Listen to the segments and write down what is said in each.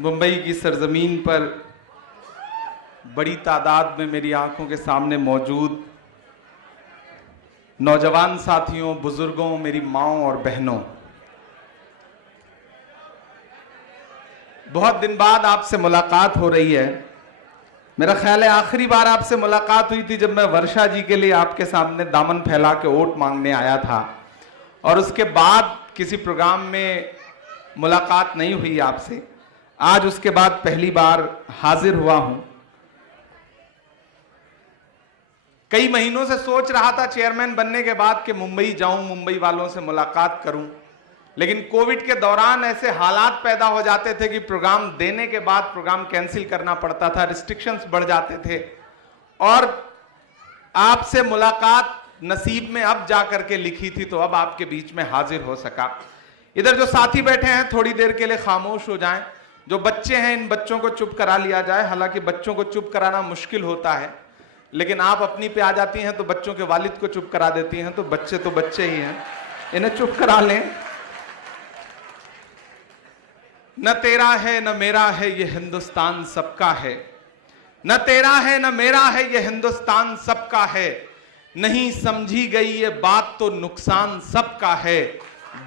मुंबई की सरजमीन पर बड़ी तादाद में मेरी आंखों के सामने मौजूद नौजवान साथियों, बुजुर्गों, मेरी माँओं और बहनों, बहुत दिन बाद आपसे मुलाकात हो रही है। मेरा ख्याल है आखिरी बार आपसे मुलाकात हुई थी जब मैं वर्षा जी के लिए आपके सामने दामन फैला के वोट मांगने आया था, और उसके बाद किसी प्रोग्राम में मुलाकात नहीं हुई आपसे। आज उसके बाद पहली बार हाजिर हुआ हूं। कई महीनों से सोच रहा था चेयरमैन बनने के बाद कि मुंबई जाऊं, मुंबई वालों से मुलाकात करूं, लेकिन कोविड के दौरान ऐसे हालात पैदा हो जाते थे कि प्रोग्राम देने के बाद प्रोग्राम कैंसिल करना पड़ता था, रिस्ट्रिक्शंस बढ़ जाते थे, और आपसे मुलाकात नसीब में अब जाकर के लिखी थी, तो अब आपके बीच में हाजिर हो सका। इधर जो साथी बैठे हैं थोड़ी देर के लिए खामोश हो जाएं। जो बच्चे हैं इन बच्चों को चुप करा लिया जाए। हालांकि बच्चों को चुप कराना मुश्किल होता है, लेकिन आप अपनी पे आ जाती हैं तो बच्चों के वालिद को चुप करा देती हैं, तो बच्चे ही हैं, इन्हें चुप करा लें। न तेरा है न मेरा है ये हिंदुस्तान सबका है, न तेरा है न मेरा है ये हिंदुस्तान सबका है, नहीं समझी गई ये बात तो नुकसान सबका है,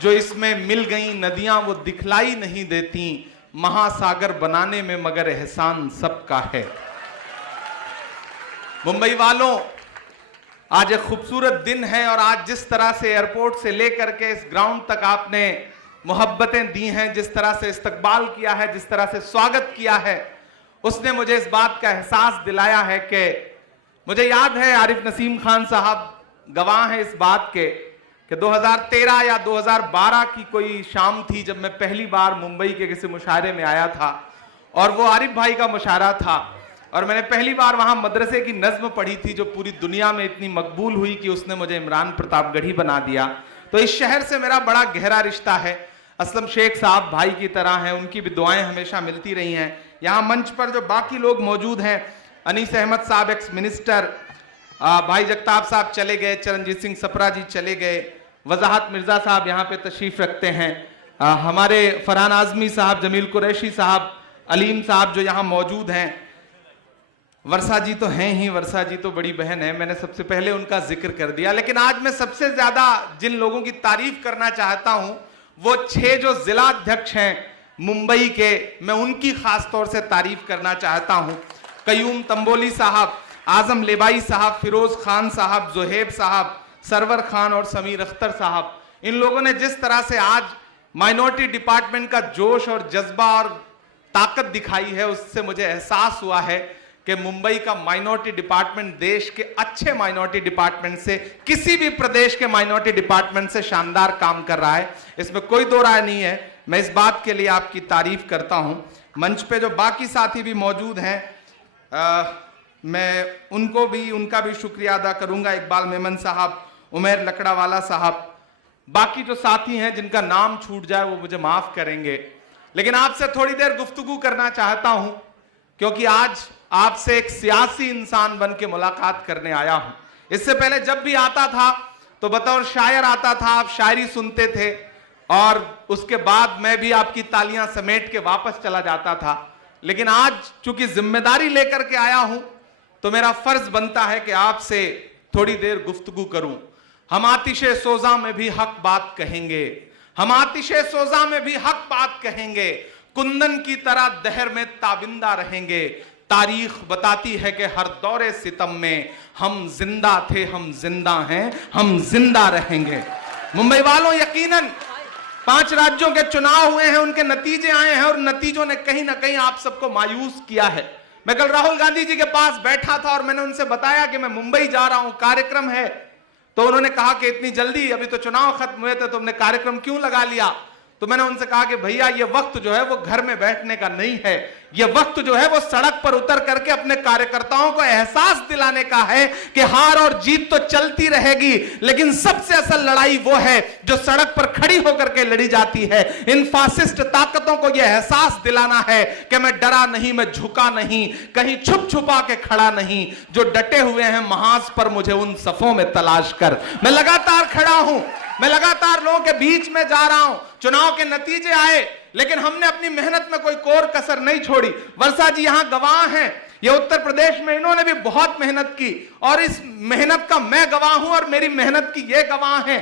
जो इसमें मिल गई नदियां वो दिखलाई नहीं देती, महासागर बनाने में मगर एहसान सबका है। मुंबई वालों, आज एक खूबसूरत दिन है, और आज जिस तरह से एयरपोर्ट से लेकर के इस ग्राउंड तक आपने मोहब्बतें दी हैं, जिस तरह से इस्तकबाल किया है, जिस तरह से स्वागत किया है, उसने मुझे इस बात का एहसास दिलाया है कि मुझे याद है आरिफ नसीम खान साहब गवाह हैं इस बात के कि 2013 या 2012 की कोई शाम थी जब मैं पहली बार मुंबई के किसी मुशायरे में आया था, और वो आरिफ भाई का मुशायरा था, और मैंने पहली बार वहां मदरसे की नज्म पढ़ी थी जो पूरी दुनिया में इतनी मकबूल हुई कि उसने मुझे इमरान प्रतापगढ़ी बना दिया। तो इस शहर से मेरा बड़ा गहरा रिश्ता है। असलम शेख साहब भाई की तरह हैं, उनकी भी दुआएं हमेशा मिलती रही हैं। यहाँ मंच पर जो बाकी लोग मौजूद हैं, अनीस अहमद साहब एक्स मिनिस्टर, भाई जगताप साहब चले गए, चरणजीत सिंह सप्रा जी चले गए, वजाहत मिर्जा साहब यहाँ पे तशरीफ रखते हैं, हमारे फरहान आजमी साहब, जमील कुरैशी साहब, अलीम साहब जो यहाँ मौजूद हैं, वर्षा जी तो हैं ही, वर्षा जी तो बड़ी बहन है, मैंने सबसे पहले उनका जिक्र कर दिया। लेकिन आज मैं सबसे ज्यादा जिन लोगों की तारीफ करना चाहता हूं वो 6 जो जिला अध्यक्ष हैं मुंबई के, मैं उनकी खास तौर से तारीफ करना चाहता हूं। कयूम तंबोली साहब, आजम लेबाई साहब, फिरोज खान साहब, जोहेब साहब, सरवर खान और समीर अख्तर साहब, इन लोगों ने जिस तरह से आज माइनॉरिटी डिपार्टमेंट का जोश और जज्बा और ताकत दिखाई है, उससे मुझे एहसास हुआ है कि मुंबई का माइनॉरिटी डिपार्टमेंट देश के अच्छे माइनॉरिटी डिपार्टमेंट से, किसी भी प्रदेश के माइनॉरिटी डिपार्टमेंट से शानदार काम कर रहा है, इसमें कोई दो राय नहीं है। मैं इस बात के लिए आपकी तारीफ करता हूं। मंच पे जो बाकी साथी भी मौजूद हैं, मैं उनका भी शुक्रिया अदा करूंगा। इकबाल मेमन साहब, उमेर लकड़ावाला साहब, बाकी जो साथी हैं जिनका नाम छूट जाए वो मुझे माफ करेंगे। लेकिन आपसे थोड़ी देर गुफ्तगू करना चाहता हूं, क्योंकि आज आपसे एक सियासी इंसान बन के मुलाकात करने आया हूं। इससे पहले जब भी आता था तो बतौर शायर आता था, आप शायरी सुनते थे, और उसके बाद मैं भी आपकी तालियां समेट के वापस चला जाता था। लेकिन आज चूंकि जिम्मेदारी लेकर के आया हूं तो मेरा फर्ज बनता है कि आपसे थोड़ी देर गुफ्तगू करूं। हम आतिशे सोजा में भी हक बात कहेंगे, हम आतिशे सोजा में भी हक बात कहेंगे, कुंदन की तरह दहर में ताबिंदा रहेंगे। तारीख बताती है कि हर दौरे सितम में हम जिंदा थे, हम जिंदा हैं, हम जिंदा रहेंगे। मुंबई वालों, यकीनन 5 राज्यों के चुनाव हुए हैं, उनके नतीजे आए हैं, और नतीजों ने कहीं ना कहीं आप सबको मायूस किया है। मैं कल राहुल गांधी जी के पास बैठा था और मैंने उनसे बताया कि मैं मुंबई जा रहा हूं, कार्यक्रम है, तो उन्होंने कहा कि इतनी जल्दी, अभी तो चुनाव खत्म हुए थे, तुमने कार्यक्रम क्यों लगा लिया? तो मैंने उनसे कहा कि भैया ये वक्त जो है वो घर में बैठने का नहीं है, ये वक्त जो है वो सड़क पर उतर करके अपने कार्यकर्ताओं को एहसास दिलाने का है कि हार और जीत तो चलती रहेगी, लेकिन सबसे असल लड़ाई वो है जो सड़क पर खड़ी होकर के लड़ी जाती है। इन फासिस्ट ताकतों को यह एहसास दिलाना है कि मैं डरा नहीं, मैं झुका नहीं, कहीं छुप छुपा के खड़ा नहीं, जो डटे हुए हैं महाज पर मुझे उन सफों में तलाश कर। मैं लगातार खड़ा हूं, मैं लगातार लोगों के बीच में जा रहा हूं। चुनाव के नतीजे आए, लेकिन हमने अपनी मेहनत में कोई कोर कसर नहीं छोड़ी। वर्षा जी यहां गवाह हैं, ये उत्तर प्रदेश में इन्होंने भी बहुत मेहनत की और इस मेहनत का मैं गवाह हूं और मेरी मेहनत की ये गवाह हैं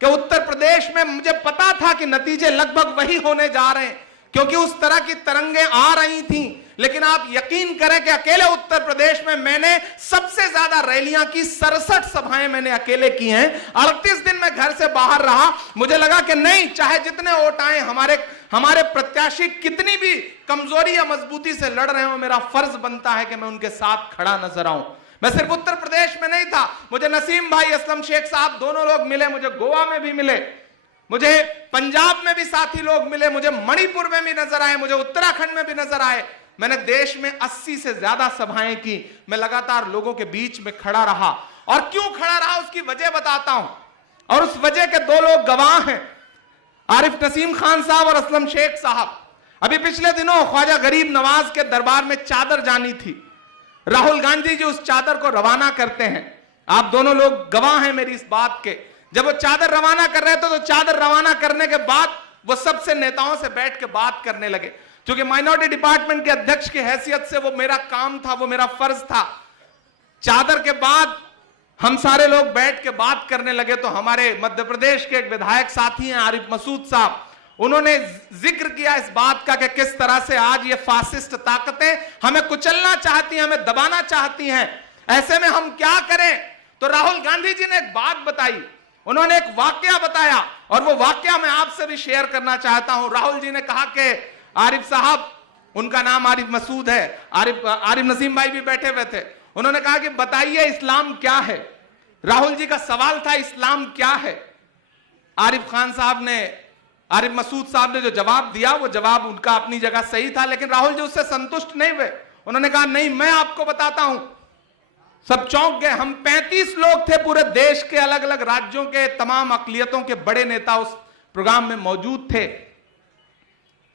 कि उत्तर प्रदेश में मुझे पता था कि नतीजे लगभग वही होने जा रहे हैं, क्योंकि उस तरह की तरंगें आ रही थी। लेकिन आप यकीन करें कि अकेले उत्तर प्रदेश में मैंने सबसे ज्यादा रैलियां की, 67 सभाएं मैंने अकेले की हैं। 38 दिन मैं घर से बाहर रहा। मुझे लगा कि नहीं, चाहे जितने वोट आए, हमारे प्रत्याशी कितनी भी कमजोरी या मजबूती से लड़ रहे हो, मेरा फर्ज बनता है कि मैं उनके साथ खड़ा नजर आऊं। मैं सिर्फ उत्तर प्रदेश में नहीं था, मुझे नसीम भाई, असलम शेख साहब दोनों लोग मिले, मुझे गोवा में भी मिले, मुझे पंजाब में भी साथी लोग मिले, मुझे मणिपुर में भी नजर आए, मुझे उत्तराखंड में भी नजर आए। मैंने देश में 80 से ज्यादा सभाएं की। मैं लगातार लोगों के बीच में खड़ा रहा, और क्यों खड़ा रहा उसकी वजह बताता हूं, और उस वजह के दो लोग गवाह हैं, आरिफ नसीम खान साहब और असलम शेख साहब। अभी पिछले दिनों ख्वाजा गरीब नवाज के दरबार में चादर जानी थी। राहुल गांधी जी उस चादर को रवाना करते हैं। आप दोनों लोग गवाह हैं मेरी इस बात के। जब वो चादर रवाना कर रहे थे तो चादर रवाना करने के बाद वो सबसे नेताओं से बैठ के बात करने लगे। क्योंकि माइनॉरिटी डिपार्टमेंट के अध्यक्ष की हैसियत से वो मेरा काम था, वो मेरा फर्ज था। चादर के बाद हम सारे लोग बैठ के बात करने लगे तो हमारे मध्य प्रदेश के एक विधायक साथी हैं आरिफ मसूद साहब, उन्होंने जिक्र किया इस बात का कि किस तरह से आज ये फासिस्ट ताकतें हमें कुचलना चाहती हैं, हमें दबाना चाहती हैं। ऐसे में हम क्या करें? तो राहुल गांधी जी ने एक बात बताई, उन्होंने एक वाकया बताया, और वो वाकया मैं आपसे भी शेयर करना चाहता हूं। राहुल जी ने कहा कि आरिफ साहब, उनका नाम आरिफ मसूद है, आरिफ नसीम भाई भी बैठे हुए थे, उन्होंने कहा कि बताइए इस्लाम क्या है। राहुल जी का सवाल था इस्लाम क्या है। आरिफ मसूद साहब ने जो जवाब दिया वो जवाब उनका अपनी जगह सही था, लेकिन राहुल जी उससे संतुष्ट नहीं हुए। उन्होंने कहा नहीं, मैं आपको बताता हूं। सब चौंक गए। हम 35 लोग थे पूरे देश के, अलग अलग राज्यों के तमाम अकलियतों के बड़े नेता उस प्रोग्राम में मौजूद थे।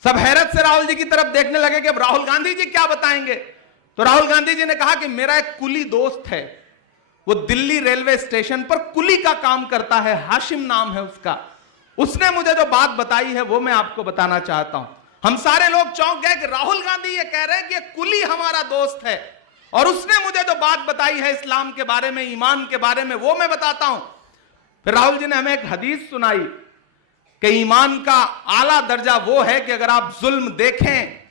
सब हैरत से राहुल जी की तरफ देखने लगे कि अब राहुल गांधी जी क्या बताएंगे। तो राहुल गांधी जी ने कहा कि मेरा एक कुली दोस्त है, वो दिल्ली रेलवे स्टेशन पर कुली का काम करता है, हाशिम नाम है उसका, उसने मुझे जो बात बताई है वो मैं आपको बताना चाहता हूं। हम सारे लोग चौंक गए कि राहुल गांधी ये कह रहे हैं कि कुली हमारा दोस्त है, और उसने मुझे जो बात बताई है इस्लाम के बारे में, ईमान के बारे में, वो मैं बताता हूं। फिर राहुल जी ने हमें एक हदीस सुनाई कि ईमान का आला दर्जा वो है कि अगर आप जुल्म देखें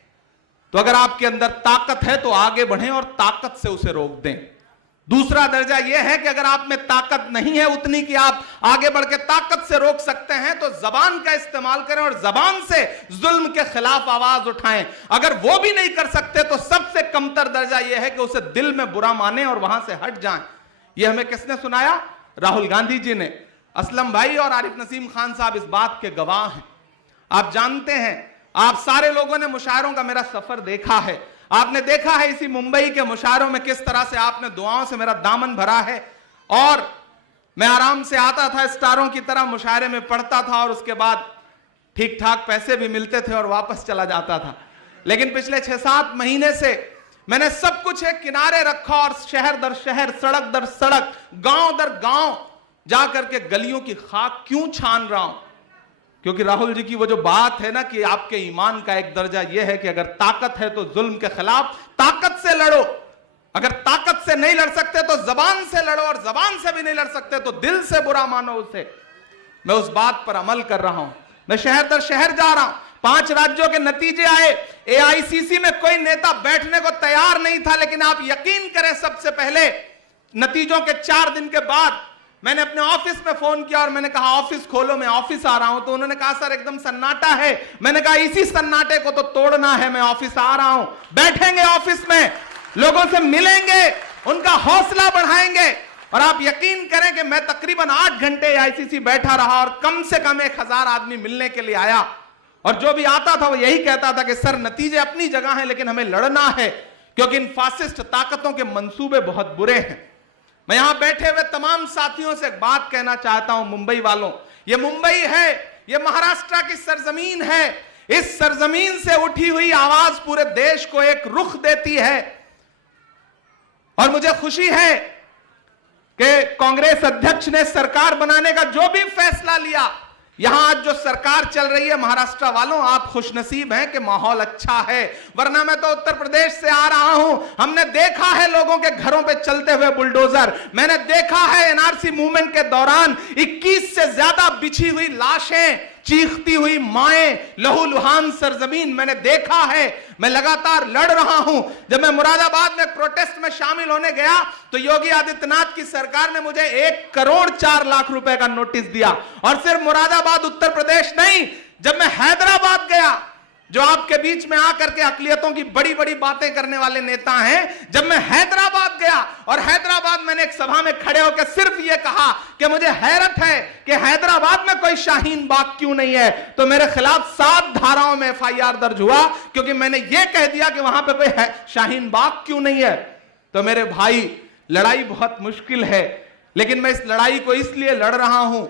तो अगर आपके अंदर ताकत है तो आगे बढ़ें और ताकत से उसे रोक दें। दूसरा दर्जा यह है कि अगर आप में ताकत नहीं है उतनी कि आप आगे बढ़ के ताकत से रोक सकते हैं, तो जबान का इस्तेमाल करें और जबान से जुल्म के खिलाफ आवाज उठाएं। अगर वो भी नहीं कर सकते तो सबसे कमतर दर्जा यह है कि उसे दिल में बुरा माने और वहां से हट जाएं। यह हमें किसने सुनाया? राहुल गांधी जी ने। असलम भाई और आरिफ नसीम खान साहब इस बात के गवाह हैं। आप जानते हैं, आप सारे लोगों ने मुशायरों का मेरा सफर देखा है। आपने देखा है इसी मुंबई के मुशायरों में किस तरह से आपने दुआओं से मेरा दामन भरा है, और मैं आराम से आता था, स्टारों की तरह मुशायरे में पढ़ता था, और उसके बाद ठीक ठाक पैसे भी मिलते थे और वापस चला जाता था। लेकिन पिछले 6-7 महीने से मैंने सब कुछ एक किनारे रखा और शहर दर शहर, सड़क दर सड़क, गांव दर गांव जाकर के गलियों की खाक क्यों छान रहा हूं? क्योंकि राहुल जी की वो जो बात है ना कि आपके ईमान का एक दर्जा यह है कि अगर ताकत है तो जुल्म के खिलाफ ताकत से लड़ो, अगर ताकत से नहीं लड़ सकते तो जबान से लड़ो, और जबान से भी नहीं लड़ सकते तो दिल से बुरा मानो उसे। मैं उस बात पर अमल कर रहा हूं। मैं शहर दर शहर जा रहा हूं। 5 राज्यों के नतीजे आए। AICC में कोई नेता बैठने को तैयार नहीं था, लेकिन आप यकीन करें सबसे पहले नतीजों के 4 दिन के बाद मैंने अपने ऑफिस में फोन किया और मैंने कहा ऑफिस खोलो, मैं ऑफिस आ रहा हूं। तो उन्होंने कहा सर एकदम सन्नाटा है। मैंने कहा इसी सन्नाटे को तो तोड़ना है, मैं ऑफिस आ रहा हूं। बैठेंगे ऑफिस में, लोगों से मिलेंगे, उनका हौसला बढ़ाएंगे, और आप यकीन करें कि मैं तकरीबन 8 घंटे AICC बैठा रहा और कम से कम 1000 आदमी मिलने के लिए आया, और जो भी आता था वो यही कहता था कि सर नतीजे अपनी जगह हैं लेकिन हमें लड़ना है, क्योंकि इन फासिस्ट ताकतों के मंसूबे बहुत बुरे हैं। मैं यहां बैठे हुए तमाम साथियों से एक बात कहना चाहता हूं, मुंबई वालों, ये मुंबई है, ये महाराष्ट्र की सरजमीन है। इस सरजमीन से उठी हुई आवाज पूरे देश को एक रुख देती है, और मुझे खुशी है कि कांग्रेस अध्यक्ष ने सरकार बनाने का जो भी फैसला लिया, यहां आज जो सरकार चल रही है, महाराष्ट्र वालों आप खुशनसीब हैं कि माहौल अच्छा है, वरना मैं तो उत्तर प्रदेश से आ रहा हूं। हमने देखा है लोगों के घरों पे चलते हुए बुलडोजर, मैंने देखा है एनआरसी मूवमेंट के दौरान 21 से ज्यादा बिछी हुई लाशें, चीखती हुई माएं, लहूलुहान सरजमीन मैंने देखा है। मैं लगातार लड़ रहा हूं। जब मैं मुरादाबाद में प्रोटेस्ट में शामिल होने गया तो योगी आदित्यनाथ की सरकार ने मुझे 1 करोड़ 4 लाख रुपए का नोटिस दिया। और सिर्फ मुरादाबाद उत्तर प्रदेश नहीं, जब मैं हैदराबाद गया, जो आपके बीच में आकर के अकलियतों की बड़ी बड़ी बातें करने वाले नेता हैं, जब मैं हैदराबाद गया और हैदराबाद मैंने एक सभा में खड़े होकर सिर्फ यह कहा कि मुझे हैरत है कि हैदराबाद में कोई शाहीन बाग क्यों नहीं है, तो मेरे खिलाफ 7 धाराओं में FIR दर्ज हुआ, क्योंकि मैंने यह कह दिया कि वहां पे कोई शाहीन बाग क्यों नहीं है। तो मेरे भाई, लड़ाई बहुत मुश्किल है, लेकिन मैं इस लड़ाई को इसलिए लड़ रहा हूं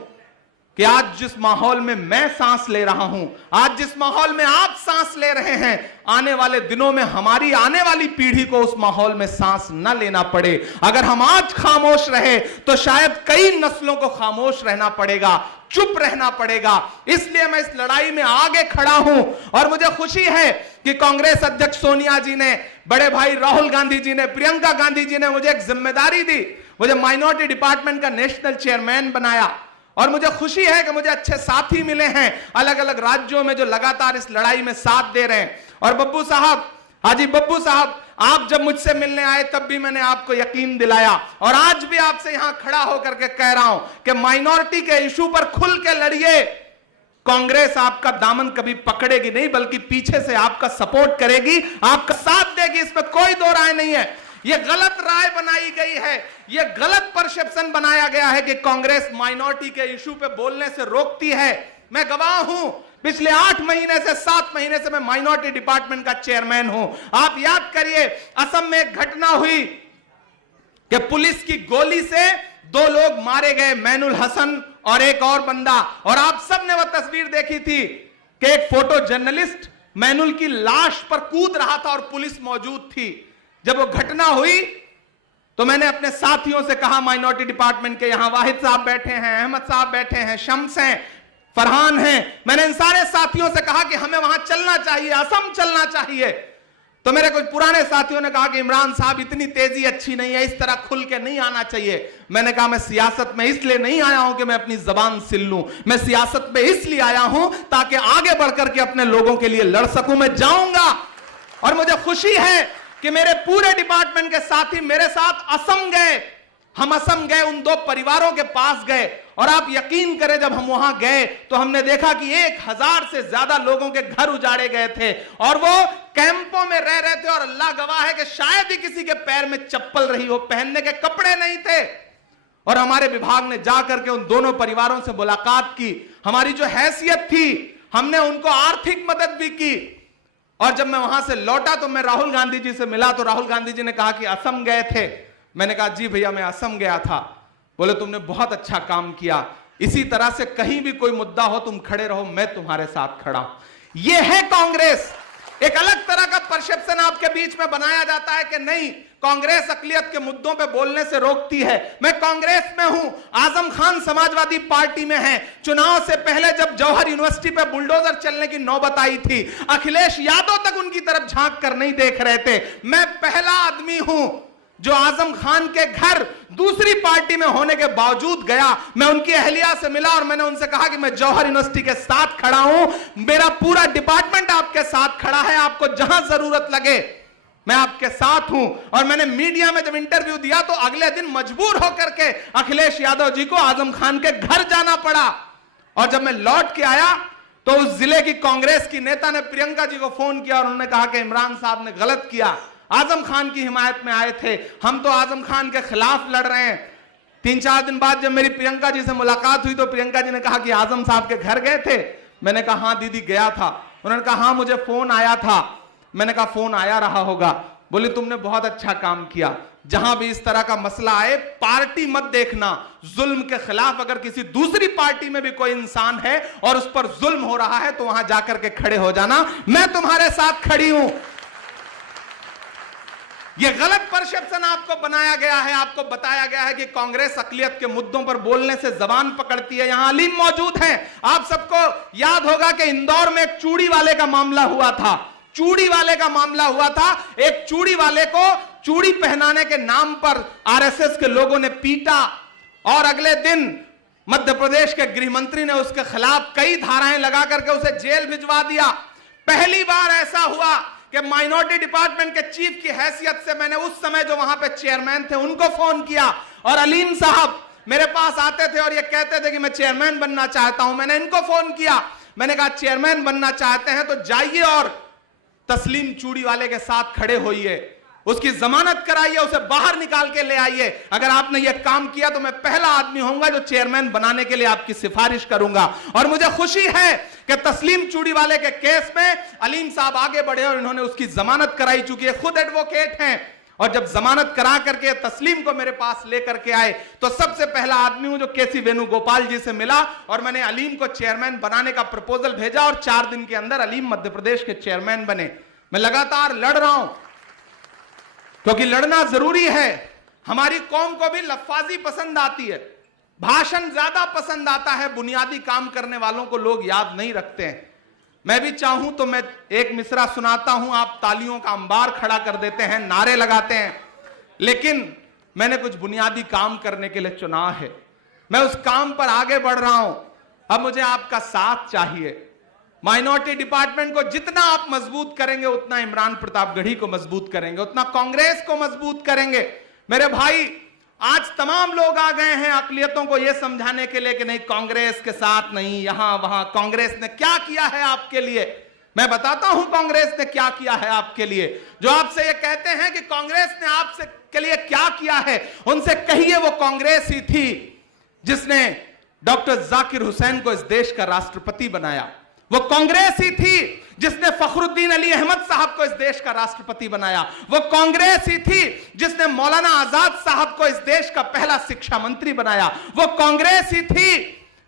कि आज जिस माहौल में मैं सांस ले रहा हूं, आज जिस माहौल में आप सांस ले रहे हैं, आने वाले दिनों में हमारी आने वाली पीढ़ी को उस माहौल में सांस न लेना पड़े। अगर हम आज खामोश रहे तो शायद कई नस्लों को खामोश रहना पड़ेगा, चुप रहना पड़ेगा। इसलिए मैं इस लड़ाई में आगे खड़ा हूं और मुझे खुशी है कि कांग्रेस अध्यक्ष सोनिया जी ने, बड़े भाई राहुल गांधी जी ने, प्रियंका गांधी जी ने मुझे एक जिम्मेदारी दी, मुझे माइनॉरिटी डिपार्टमेंट का नेशनल चेयरमैन बनाया। और मुझे खुशी है कि मुझे अच्छे साथी मिले हैं अलग अलग राज्यों में जो लगातार इस लड़ाई में साथ दे रहे हैं। और बब्बू साहब, हाजी बब्बू साहब, आप जब मुझसे मिलने आए तब भी मैंने आपको यकीन दिलाया, और आज भी आपसे यहां खड़ा होकर के कह रहा हूं कि माइनॉरिटी के इशू पर खुल के लड़िए। कांग्रेस आपका दामन कभी पकड़ेगी नहीं, बल्कि पीछे से आपका सपोर्ट करेगी, आपका साथ देगी, इसमें कोई दो राय नहीं है। यह गलत राय बनाई गई है, यह गलत परसेप्शन बनाया गया है कि कांग्रेस माइनॉरिटी के इशू पे बोलने से रोकती है। मैं गवाह हूं, पिछले 8 महीने से 7 महीने से मैं माइनॉरिटी डिपार्टमेंट का चेयरमैन हूं। आप याद करिए, असम में एक घटना हुई कि पुलिस की गोली से 2 लोग मारे गए, मैनुल हसन और एक और बंदा। और आप सबने वह तस्वीर देखी थी कि एक फोटो जर्नलिस्ट मैनुल की लाश पर कूद रहा था और पुलिस मौजूद थी। जब वो घटना हुई तो मैंने अपने साथियों से कहा, माइनॉरिटी डिपार्टमेंट के यहां वाहिद साहब बैठे हैं, अहमद साहब बैठे हैं, शम्स हैं, फरहान हैं, मैंने इन सारे साथियों से कहा कि हमें वहां चलना चाहिए, असम चलना चाहिए। तो मेरे कुछ पुराने साथियों ने कहा कि इमरान साहब इतनी तेजी अच्छी नहीं है, इस तरह खुल के नहीं आना चाहिए। मैंने कहा मैं सियासत में इसलिए नहीं आया हूं कि मैं अपनी जबान सिल लूं, मैं सियासत में इसलिए आया हूं ताकि आगे बढ़कर के अपने लोगों के लिए लड़ सकूं। मैं जाऊंगा और मुझे खुशी है कि मेरे पूरे डिपार्टमेंट के साथी मेरे साथ असम गए। हम असम गए, उन 2 परिवारों के पास गए, और आप यकीन करें जब हम वहां गए तो हमने देखा कि 1000 से ज्यादा लोगों के घर उजाड़े गए थे और वो कैंपों में रह रहे थे। और अल्लाह गवाह है कि शायद ही किसी के पैर में चप्पल रही हो, पहनने के कपड़े नहीं थे। और हमारे विभाग ने जाकर के उन दोनों परिवारों से मुलाकात की, हमारी जो हैसियत थी हमने उनको आर्थिक मदद भी की। और जब मैं वहां से लौटा तो मैं राहुल गांधी जी से मिला तो राहुल गांधी जी ने कहा कि असम गए थे। मैंने कहा जी भैया मैं असम गया था। बोले तुमने बहुत अच्छा काम किया, इसी तरह से कहीं भी कोई मुद्दा हो तुम खड़े रहो, मैं तुम्हारे साथ खड़ा हूं। यह है कांग्रेस। एक अलग तरह का परसेप्शन आपके बीच में बनाया जाता है कि नहीं, कांग्रेस अकलियत के मुद्दों पे बोलने से रोकती है। मैं कांग्रेस में हूं, आजम खान समाजवादी पार्टी में है। चुनाव से पहले जब जौहर यूनिवर्सिटी पे बुलडोजर चलने की नौबत आई थी, अखिलेश यादव तक उनकी तरफ झांक कर नहीं देख रहे थे। मैं पहला आदमी हूं जो आजम खान के घर दूसरी पार्टी में होने के बावजूद गया। मैं उनकी अहलिया से मिला और मैंने उनसे कहा कि मैं जौहर यूनिवर्सिटी के साथ खड़ा हूं, मेरा पूरा डिपार्टमेंट आपके साथ खड़ा है, आपको जहां जरूरत लगे मैं आपके साथ हूं। और मैंने मीडिया में जब इंटरव्यू दिया तो अगले दिन मजबूर होकर के अखिलेश यादव जी को आजम खान के घर जाना पड़ा। और जब मैं लौट के आया तो उस जिले की कांग्रेस की नेता ने प्रियंका जी को फोन किया और उन्होंने कहा कि इमरान साहब ने गलत किया, आजम खान की हिमायत में आए थे, हम तो आजम खान के खिलाफ लड़ रहे हैं। 3-4 दिन बाद जब मेरी प्रियंका जी से मुलाकात हुई तो प्रियंका जी ने कहा कि आजम साहब के घर गए थे। मैंने कहा हाँ दीदी गया था। उन्होंने कहा हाँ मुझे फोन आया था। मैंने कहा फोन आया रहा होगा। बोले तुमने बहुत अच्छा काम किया। जहां भी इस तरह का मसला आए पार्टी मत देखना, जुल्म के खिलाफ अगर किसी दूसरी पार्टी में भी कोई इंसान है और उस पर जुल्म हो रहा है तो वहां जाकर के खड़े हो जाना। मैं तुम्हारे साथ खड़ी हूं। यह गलत परसेप्शन आपको बनाया गया है। आपको बताया गया है कि कांग्रेस अकलियत के मुद्दों पर बोलने से जबान पकड़ती है। यहां अलीम मौजूद हैं। आप सबको याद होगा कि इंदौर में एक चूड़ी वाले का मामला हुआ था। चूड़ी वाले का मामला हुआ था। एक चूड़ी वाले को चूड़ी पहनाने के नाम पर आरएसएस के लोगों ने पीटा और अगले दिन मध्य प्रदेश के गृह मंत्री ने उसके खिलाफ कई धाराएं लगा करके उसे जेल भिजवा दिया। पहली बार ऐसा हुआ कि माइनॉरिटी डिपार्टमेंट के चीफ की हैसियत से मैंने उस समय जो वहां पे चेयरमैन थे उनको फोन किया और अलीम साहब मेरे पास आते थे और ये कहते थे कि मैं चेयरमैन बनना चाहता हूं। मैंने इनको फोन किया, मैंने कहा चेयरमैन बनना चाहते हैं तो जाइए और तस्लीम चूड़ी वाले के साथ खड़े होइए, उसकी जमानत कराइए, उसे बाहर निकाल के ले आइए। अगर आपने यह काम किया तो मैं पहला आदमी होऊंगा जो चेयरमैन बनाने के लिए आपकी सिफारिश करूंगा। और मुझे खुशी है कि तस्लीम चूड़ी वाले के केस में अलीम साहब आगे बढ़े और इन्होंने उसकी जमानत कराई, चूंकि खुद एडवोकेट हैं। और जब जमानत करा करके तस्लीम को मेरे पास लेकर के आए तो सबसे पहला आदमी हूं जो केसी वेणुगोपाल जी से मिला और मैंने अलीम को चेयरमैन बनाने का प्रपोजल भेजा और 4 दिन के अंदर अलीम मध्य प्रदेश के चेयरमैन बने। मैं लगातार लड़ रहा हूं क्योंकि लड़ना जरूरी है। हमारी कौम को भी लफ्फाजी पसंद आती है, भाषण ज्यादा पसंद आता है, बुनियादी काम करने वालों को लोग याद नहीं रखते हैं। मैं भी चाहूं तो मैं एक मिसरा सुनाता हूं, आप तालियों का अंबार खड़ा कर देते हैं, नारे लगाते हैं, लेकिन मैंने कुछ बुनियादी काम करने के लिए चुना है। मैं उस काम पर आगे बढ़ रहा हूं। अब मुझे आपका साथ चाहिए। माइनॉरिटी डिपार्टमेंट को जितना आप मजबूत करेंगे उतना इमरान प्रतापगढ़ी को मजबूत करेंगे, उतना कांग्रेस को मजबूत करेंगे। मेरे भाई, आज तमाम लोग आ गए हैं अकलियतों को यह समझाने के लिए कि नहीं कांग्रेस के साथ नहीं, यहां वहां। कांग्रेस ने क्या किया है आपके लिए? मैं बताता हूं कांग्रेस ने क्या किया है आपके लिए। जो आपसे ये कहते हैं कि कांग्रेस ने आपसे के लिए क्या किया है, उनसे कहिए वो कांग्रेस ही थी जिसने डॉक्टर जाकिर हुसैन को इस देश का राष्ट्रपति बनाया। वो कांग्रेस ही थी जिसने फखरुद्दीन अली अहमद साहब को इस देश का राष्ट्रपति बनाया। वो कांग्रेस ही थी जिसने मौलाना आजाद साहब को इस देश का पहला शिक्षा मंत्री बनाया। वो कांग्रेस ही थी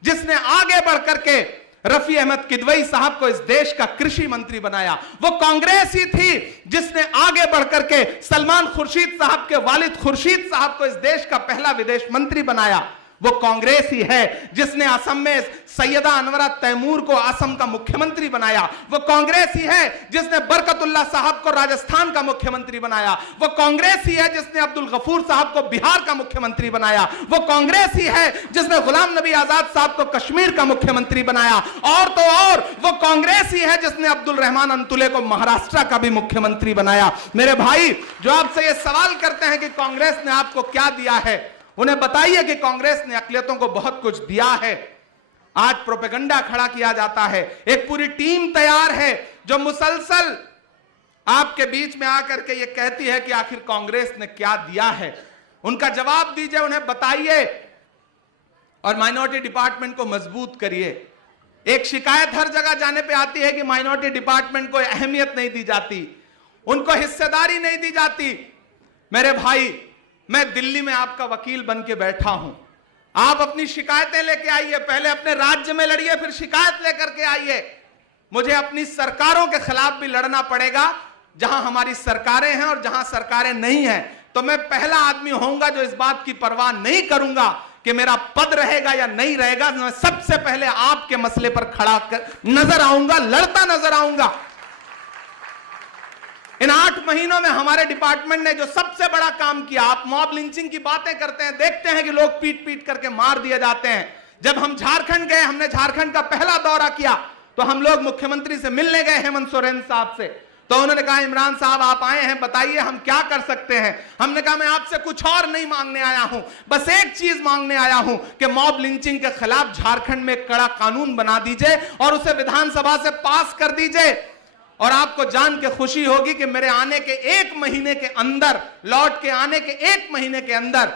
जिसने आगे बढ़कर के रफी अहमद किदवई साहब को इस देश का कृषि मंत्री बनाया। वो कांग्रेस ही थी जिसने आगे बढ़कर के सलमान खुर्शीद साहब के वालिद खुर्शीद साहब को इस देश का पहला विदेश मंत्री बनाया। वो कांग्रेस ही है जिसने असम में सैयदा अनवरा तैमूर को असम का मुख्यमंत्री बनाया। वो कांग्रेस ही है जिसने बरकतुल्लाह साहब को राजस्थान का मुख्यमंत्री बनाया। वो कांग्रेस ही है जिसने अब्दुल गफूर साहब को बिहार का मुख्यमंत्री बनाया। वो कांग्रेस ही है जिसने गुलाम नबी आजाद साहब को कश्मीर का मुख्यमंत्री बनाया। और तो और वो कांग्रेस ही है जिसने अब्दुल रहमान अंतुले को महाराष्ट्र का भी मुख्यमंत्री बनाया। मेरे भाई, जो आपसे ये सवाल करते हैं कि कांग्रेस ने आपको क्या दिया है, उन्हें बताइए कि कांग्रेस ने अकलियतों को बहुत कुछ दिया है। आज प्रोपेगेंडा खड़ा किया जाता है, एक पूरी टीम तैयार है जो मुसलसल आपके बीच में आकर के ये कहती है कि आखिर कांग्रेस ने क्या दिया है। उनका जवाब दीजिए, उन्हें बताइए और माइनॉरिटी डिपार्टमेंट को मजबूत करिए। एक शिकायत हर जगह जाने पे आती है कि माइनॉरिटी डिपार्टमेंट को अहमियत नहीं दी जाती, उनको हिस्सेदारी नहीं दी जाती। मेरे भाई, मैं दिल्ली में आपका वकील बन के बैठा हूं। आप अपनी शिकायतें लेके आइए, पहले अपने राज्य में लड़िए, फिर शिकायत लेकर के आइए। मुझे अपनी सरकारों के खिलाफ भी लड़ना पड़ेगा। जहां हमारी सरकारें हैं और जहां सरकारें नहीं हैं, तो मैं पहला आदमी होऊंगा जो इस बात की परवाह नहीं करूंगा कि मेरा पद रहेगा या नहीं रहेगा। मैं सबसे पहले आपके मसले पर खड़ा नजर आऊंगा, लड़ता नजर आऊंगा। इन 8 महीनों में हमारे डिपार्टमेंट ने जो सबसे बड़ा काम किया, आप मॉब लिंचिंग की बातें करते हैं, देखते हैं कि लोग पीट पीट करके मार दिए जाते हैं। जब हम झारखंड गए, हमने झारखंड का पहला दौरा किया, तो हम लोग मुख्यमंत्री से मिलने गए हेमंत सोरेन साहब से। तो उन्होंने कहा, इमरान साहब आप आए हैं, बताइए हम क्या कर सकते हैं। हमने कहा, मैं आपसे कुछ और नहीं मांगने आया हूं, बस एक चीज मांगने आया हूं कि मॉब लिंचिंग के खिलाफ झारखंड में कड़ा कानून बना दीजिए और उसे विधानसभा से पास कर दीजिए। और आपको जान के खुशी होगी कि मेरे आने के 1 महीने के अंदर, लौट के आने के 1 महीने के अंदर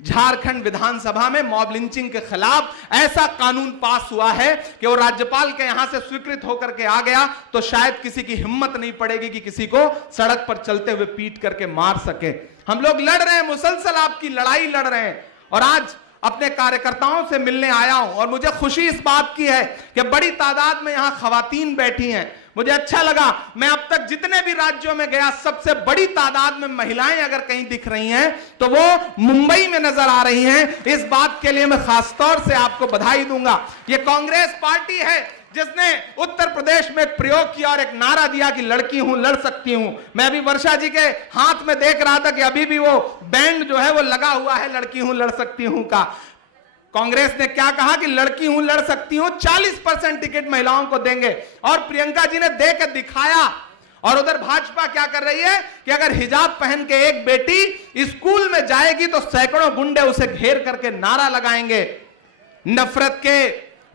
झारखंड विधानसभा में मॉब लिंचिंग के खिलाफ ऐसा कानून पास हुआ है कि वो राज्यपाल के यहां से स्वीकृत होकर के आ गया तो शायद किसी की हिम्मत नहीं पड़ेगी कि किसी को सड़क पर चलते हुए पीट करके मार सके। हम लोग लड़ रहे हैं, मुसलसल आपकी लड़ाई लड़ रहे हैं। और आज अपने कार्यकर्ताओं से मिलने आया हूं और मुझे खुशी इस बात की है कि बड़ी तादाद में यहां खवातीन बैठी हैं, मुझे अच्छा लगा, मैं अब तक जितने भी राज्यों में गया सबसे बड़ी तादाद में महिलाएं अगर कहीं दिख रही हैं तो वो मुंबई में नजर आ रही हैं। इस बात के लिए मैं खास तौर से आपको बधाई दूंगा। ये कांग्रेस पार्टी है जिसने उत्तर प्रदेश में एक प्रयोग किया और एक नारा दिया कि लड़की हूं लड़ सकती हूं। मैं अभी वर्षा जी के हाथ में देख रहा था कि अभी भी वो बैंड जो है वो लगा हुआ है लड़की हूं लड़ सकती हूं का। कांग्रेस ने क्या कहा कि लड़की हूं लड़ सकती हूं, 40% टिकट महिलाओं को देंगे और प्रियंका जी ने दे के दिखाया। और उधर भाजपा क्या कर रही है कि अगर हिजाब पहन के एक बेटी स्कूल में जाएगी तो सैकड़ों गुंडे उसे घेर करके नारा लगाएंगे।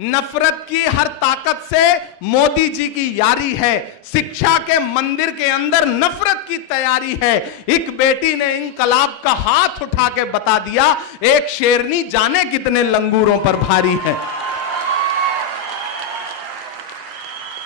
नफरत की हर ताकत से मोदी जी की यारी है। शिक्षा के मंदिर के अंदर नफरत की तैयारी है। एक बेटी ने इंकलाब का हाथ उठा के बता दिया, एक शेरनी जाने कितने लंगूरों पर भारी है।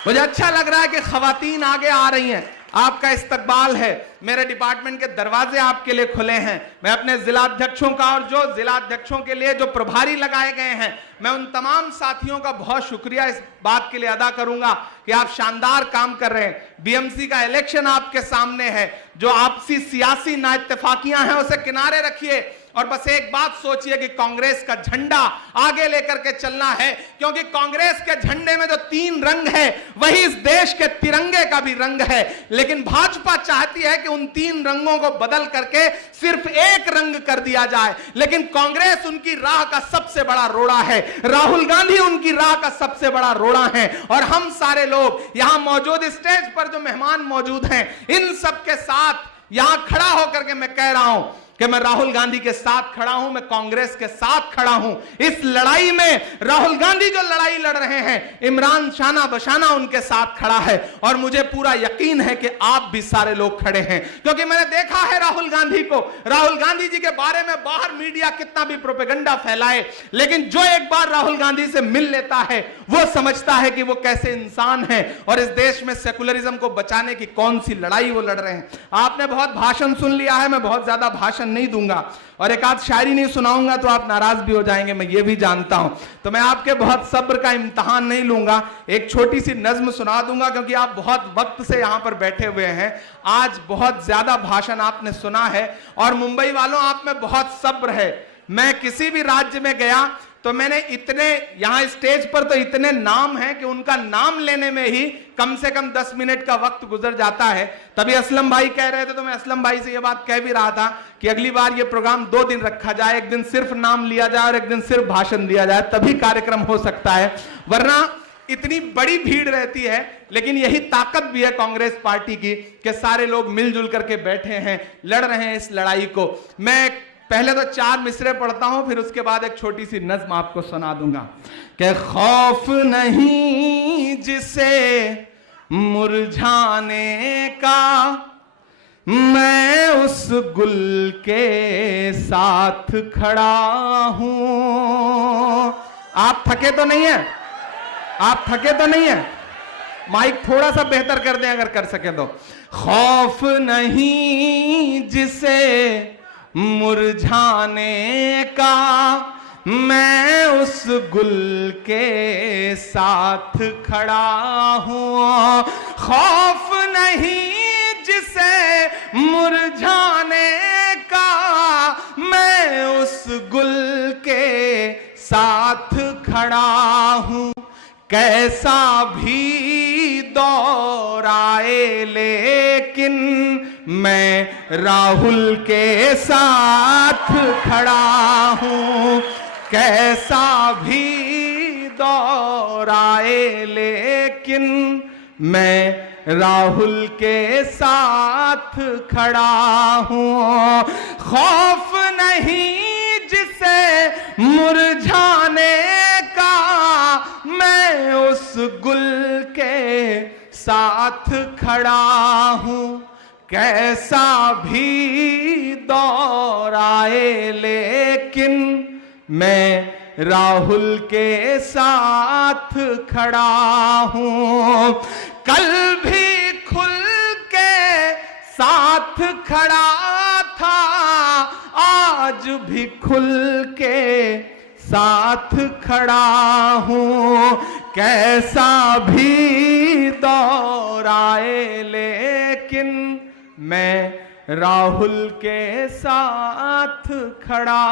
मुझे अच्छा लग रहा है कि खवातीन आगे आ रही हैं, आपका इस्तकबाल है, मेरे डिपार्टमेंट के दरवाजे आपके लिए खुले हैं। मैं अपने जिलाध्यक्षों का और जो जिलाध्यक्षों के लिए जो प्रभारी लगाए गए हैं, मैं उन तमाम साथियों का बहुत शुक्रिया इस बात के लिए अदा करूंगा कि आप शानदार काम कर रहे हैं। बीएमसी का इलेक्शन आपके सामने है, जो आपसी सियासी नाइत्तेफाकियां हैं उसे किनारे रखिए और बस एक बात सोचिए कि कांग्रेस का झंडा आगे लेकर के चलना है, क्योंकि कांग्रेस के झंडे में जो 3 रंग है वही इस देश के तिरंगे का भी रंग है। लेकिन भाजपा चाहती है कि उन 3 रंगों को बदल करके सिर्फ एक रंग कर दिया जाए, लेकिन कांग्रेस उनकी राह का सबसे बड़ा रोड़ा है। राहुल गांधी उनकी राह का सबसे बड़ा रोड़ा है और हम सारे लोग यहां मौजूद स्टेज पर जो मेहमान मौजूद हैं, इन सबके साथ यहां खड़ा होकर के मैं कह रहा हूं कि मैं राहुल गांधी के साथ खड़ा हूं, मैं कांग्रेस के साथ खड़ा हूं। इस लड़ाई में राहुल गांधी जो लड़ाई लड़ रहे हैं, इमरान शाना बशाना उनके साथ खड़ा है और मुझे पूरा यकीन है कि आप भी सारे लोग खड़े हैं, क्योंकि मैंने देखा है राहुल गांधी को। राहुल गांधी जी के बारे में बाहर मीडिया कितना भी प्रोपेगेंडा फैलाए, लेकिन जो एक बार राहुल गांधी से मिल लेता है वो समझता है कि वो कैसे इंसान है और इस देश में सेकुलरिज्म को बचाने की कौन सी लड़ाई वो लड़ रहे हैं। आपने बहुत भाषण सुन लिया है, मैं बहुत ज्यादा भाषण नहीं दूंगा और एक आध शायरी नहीं सुनाऊंगा तो आप नाराज भी हो जाएंगे, मैं ये भी जानता हूं। तो मैं आपके बहुत सब्र का इम्तिहान नहीं लूंगा, एक छोटी सी नज्म सुना दूंगा, क्योंकि आप बहुत वक्त से यहां पर बैठे हुए हैं। आज बहुत ज्यादा भाषण आपने सुना है और मुंबई वालों आप में बहुत सब्र है। मैं किसी भी राज्य में गया तो मैंने इतने यहां स्टेज पर तो इतने नाम हैं कि उनका नाम लेने में ही कम से कम 10 मिनट का वक्त गुजर जाता है। तभी असलम भाई कह रहे थे तो मैं असलम भाई से ये बात कह भी रहा था कि अगली बार ये प्रोग्राम 2 दिन रखा जाए, एक दिन सिर्फ नाम लिया जाए और एक दिन सिर्फ भाषण दिया जाए, तभी कार्यक्रम हो सकता है, वरना इतनी बड़ी भीड़ रहती है। लेकिन यही ताकत भी है कांग्रेस पार्टी की कि सारे लोग मिलजुल करके बैठे हैं, लड़ रहे हैं इस लड़ाई को। मैं पहले तो 4 मिसरे पढ़ता हूं, फिर उसके बाद एक छोटी सी नज्म आपको सुना दूंगा कि खौफ नहीं जिसे मुरझाने का, मैं उस गुल के साथ खड़ा हूं। आप थके तो नहीं है? आप थके तो नहीं है? माइक थोड़ा सा बेहतर कर दें अगर कर सके तो। खौफ नहीं जिसे मुरझाने का, मैं उस गुल के साथ खड़ा हूं। खौफ नहीं जिसे मुरझाने का, मैं उस गुल के साथ खड़ा हूं। कैसा भी दौर आए लेकिन मैं राहुल के साथ खड़ा हूं। कैसा भी दौर आए लेकिन मैं राहुल के साथ खड़ा हूं। खौफ नहीं जिसे मुरझाने का, मैं उस गुल के साथ खड़ा हूं। कैसा भी दौर आए लेकिन मैं राहुल के साथ खड़ा हूं। कल भी खुल के साथ खड़ा था, आज भी खुल के साथ खड़ा हूं। कैसा भी दौर आए, लेकिन मैं राहुल के साथ खड़ा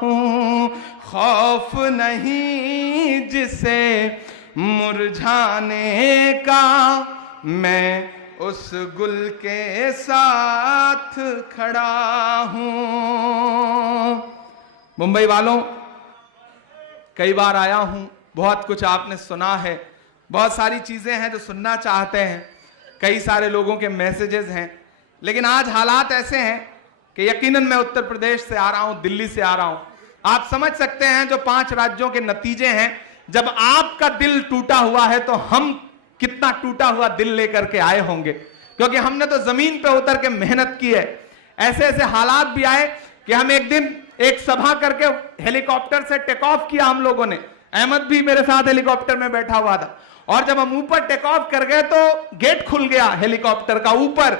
हूं। खौफ नहीं जिसे मुरझाने का, मैं उस गुल के साथ खड़ा हूं। मुंबई वालों, कई बार आया हूं, बहुत कुछ आपने सुना है, बहुत सारी चीजें हैं जो सुनना चाहते हैं, कई सारे लोगों के मैसेजेस हैं, लेकिन आज हालात ऐसे हैं कि यकीनन मैं उत्तर प्रदेश से आ रहा हूं, दिल्ली से आ रहा हूं। आप समझ सकते हैं जो 5 राज्यों के नतीजे हैं। जब आपका दिल टूटा हुआ है तो हम कितना टूटा हुआ दिल लेकर के आए होंगे, क्योंकि हमने तो जमीन पे उतर के मेहनत की है। ऐसे ऐसे हालात भी आए कि हम एक दिन एक सभा करके हेलीकॉप्टर से टेक ऑफ किया हम लोगों ने। अहमद भी मेरे साथ हेलीकॉप्टर में बैठा हुआ था, और जब हम ऊपर टेक ऑफ कर गए तो गेट खुल गया हेलीकॉप्टर का ऊपर।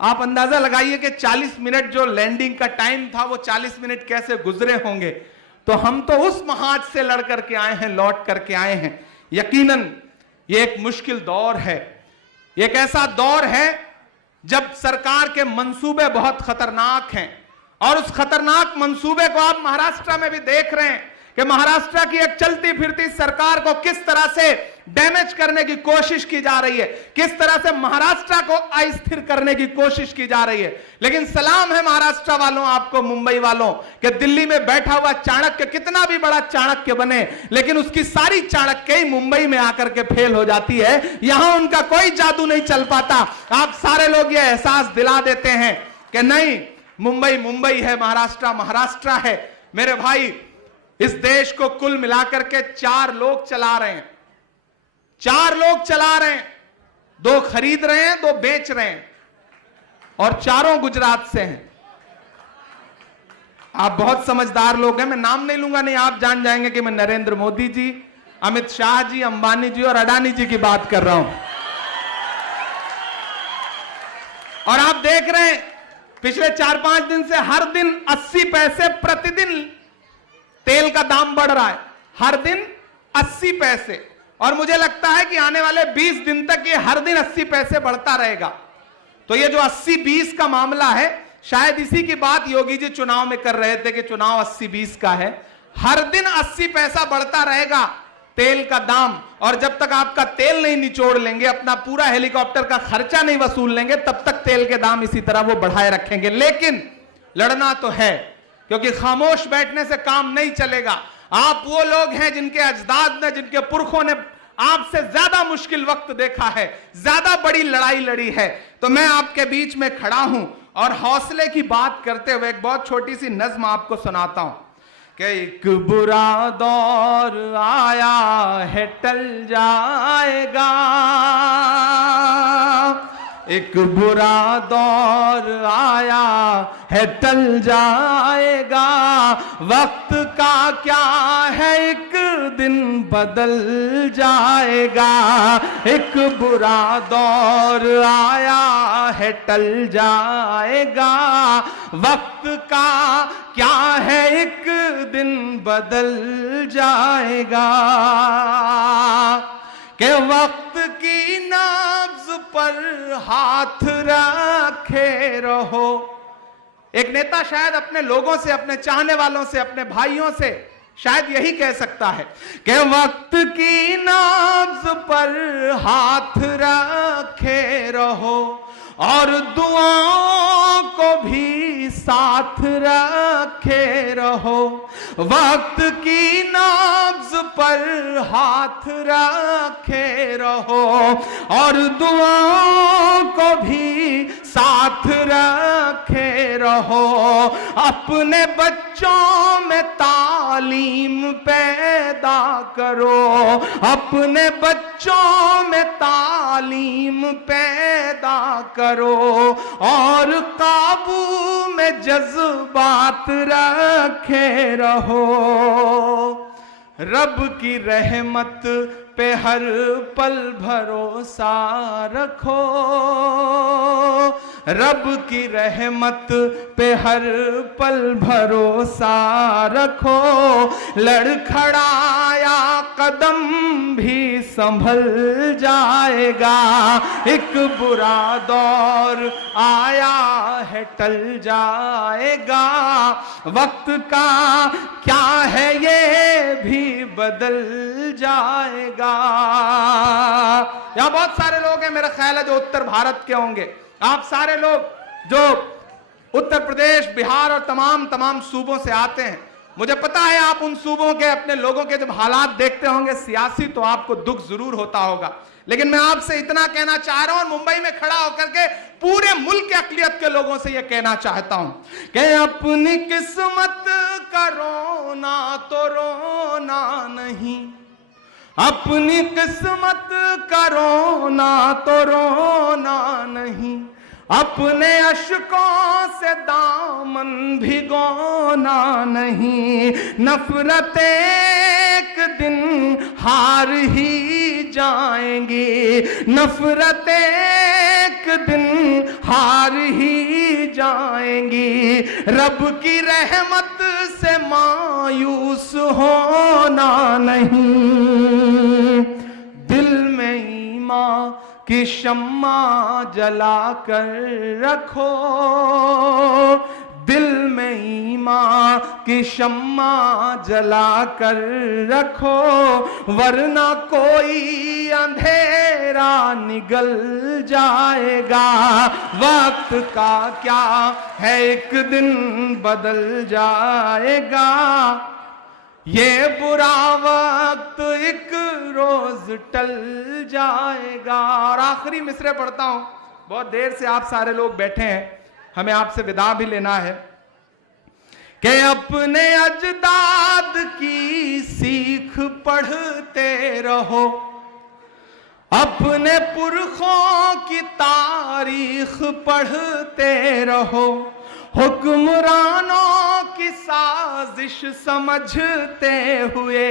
आप अंदाजा लगाइए कि 40 मिनट जो लैंडिंग का टाइम था, वो 40 मिनट कैसे गुजरे होंगे। तो हम तो उस महाज से लड़ करके आए हैं, लौट करके आए हैं। यकीनन ये एक मुश्किल दौर है, एक ऐसा दौर है जब सरकार के मंसूबे बहुत खतरनाक हैं, और उस खतरनाक मंसूबे को आप महाराष्ट्र में भी देख रहे हैं कि महाराष्ट्र की एक चलती फिरती सरकार को किस तरह से डैमेज करने की कोशिश की जा रही है, किस तरह से महाराष्ट्र को अस्थिर करने की कोशिश की जा रही है। लेकिन सलाम है महाराष्ट्र वालों, आपको, मुंबई वालों, कि दिल्ली में बैठा हुआ चाणक्य कितना भी बड़ा चाणक्य बने, लेकिन उसकी सारी चाणक्य ही मुंबई में आकर के फेल हो जाती है। यहां उनका कोई जादू नहीं चल पाता। आप सारे लोग ये एहसास दिला देते हैं कि नहीं, मुंबई मुंबई है, महाराष्ट्र महाराष्ट्र है। मेरे भाई, इस देश को कुल मिलाकर के 4 लोग चला रहे हैं, 4 लोग चला रहे हैं। 2 खरीद रहे हैं, 2 बेच रहे हैं, और चारों गुजरात से हैं। आप बहुत समझदार लोग हैं, मैं नाम नहीं लूंगा, नहीं आप जान जाएंगे कि मैं नरेंद्र मोदी जी, अमित शाह जी, अंबानी जी और अडानी जी की बात कर रहा हूं। और आप देख रहे हैं पिछले 4-5 दिन से हर दिन 80 पैसे प्रतिदिन तेल का दाम बढ़ रहा है, हर दिन 80 पैसे। और मुझे लगता है कि आने वाले 20 दिन तक ये हर दिन 80 पैसे बढ़ता रहेगा। तो ये जो 80-20 का मामला है, शायद इसी की बात योगी जी चुनाव में कर रहे थे कि चुनाव 80-20 का है। हर दिन 80 पैसा बढ़ता रहेगा तेल का दाम, और जब तक आपका तेल नहीं निचोड़ लेंगे, अपना पूरा हेलीकॉप्टर का खर्चा नहीं वसूल लेंगे, तब तक तेल के दाम इसी तरह वो बढ़ाए रखेंगे। लेकिन लड़ना तो है, क्योंकि खामोश बैठने से काम नहीं चलेगा। आप वो लोग हैं जिनके अजदाद ने, जिनके पुरखों ने आपसे ज्यादा मुश्किल वक्त देखा है, ज्यादा बड़ी लड़ाई लड़ी है। तो मैं आपके बीच में खड़ा हूं, और हौसले की बात करते हुए एक बहुत छोटी सी नज्म आपको सुनाता हूं कि एक बुरा दौर आया है, टल जाएगा। एक बुरा दौर आया है, टल जाएगा। वक्त का क्या है, एक दिन बदल जाएगा। एक बुरा दौर आया है, टल जाएगा। वक्त का क्या है, एक दिन बदल जाएगा। कि वक्त की नाब्ज पर हाथ रखे रहो। एक नेता शायद अपने लोगों से, अपने चाहने वालों से, अपने भाइयों से शायद यही कह सकता है कि वक्त की नाब्ज पर हाथ रखे रहो, और दुआओं को भी साथ रखे रहो। वक्त की नाब्ज पर हाथ रखे रहो, और दुआओं को भी साथ रखे रहो। अपने बच्चों में तालीम पैदा करो, अपने बच्चों में तालीम पैदा करो, और काबू में जज्बात रखे रहो। रब की रहमत पे हर पल भरोसा रखो, रब की रहमत पे हर पल भरोसा रखो, लड़खड़ाया कदम भी संभल जाएगा, एक बुरा दौर आया है टल जाएगा, वक्त का क्या है ये भी बदल जाएगा। यहां बहुत सारे लोग हैं, मेरा ख्याल है जो उत्तर भारत के होंगे। आप सारे लोग जो उत्तर प्रदेश, बिहार और तमाम सूबों से आते हैं, मुझे पता है आप उन सूबों के अपने लोगों के जब हालात देखते होंगे सियासी, तो आपको दुख जरूर होता होगा। लेकिन मैं आपसे इतना कहना चाह रहा हूं, मुंबई में खड़ा होकर के पूरे मुल्क के अकलियत के लोगों से यह कहना चाहता हूं कि अपनी किस्मत का रोना तो रोना नहीं, अपनी किस्मत का रोना तो रोना नहीं, अपने अश्कों से दामन भिगोना नहीं, नफरत एक दिन हार ही जाएंगी, नफरत एक दिन हार ही जाएंगी, रब की रहमत से मायूस होना नहीं, दिल में ईमान की शम्मा जला कर रखो, दिल में ईमान की शम्मा जला कर रखो, वरना कोई अंधेरा निगल जाएगा, वक्त का क्या है एक दिन बदल जाएगा, ये बुरा वक्त एक रोज टल जाएगा। और आखिरी मिसरे पढ़ता हूं, बहुत देर से आप सारे लोग बैठे हैं, हमें आपसे विदा भी लेना है, कि अपने अजदाद की सीख पढ़ते रहो, अपने पुरखों की तारीख पढ़ते रहो, हुक्मरानों की साजिश समझते हुए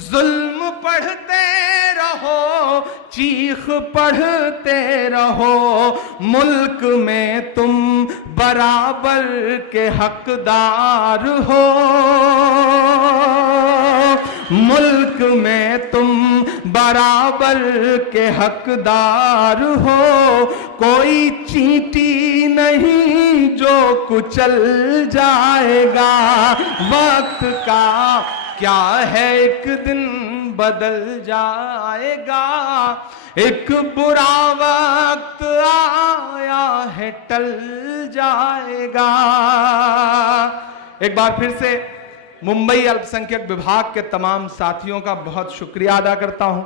जुल्म पढ़ते रहो, चीख पढ़ते रहो, मुल्क में तुम बराबर के हकदार हो, मुल्क में तुम बराबर के हकदार हो, कोई चींटी नहीं जो कुचल जाएगा, वक्त का क्या है एक दिन बदल जाएगा, एक बुरा वक्त आया है टल जाएगा। एक बार फिर से मुंबई अल्पसंख्यक विभाग के तमाम साथियों का बहुत शुक्रिया अदा करता हूं।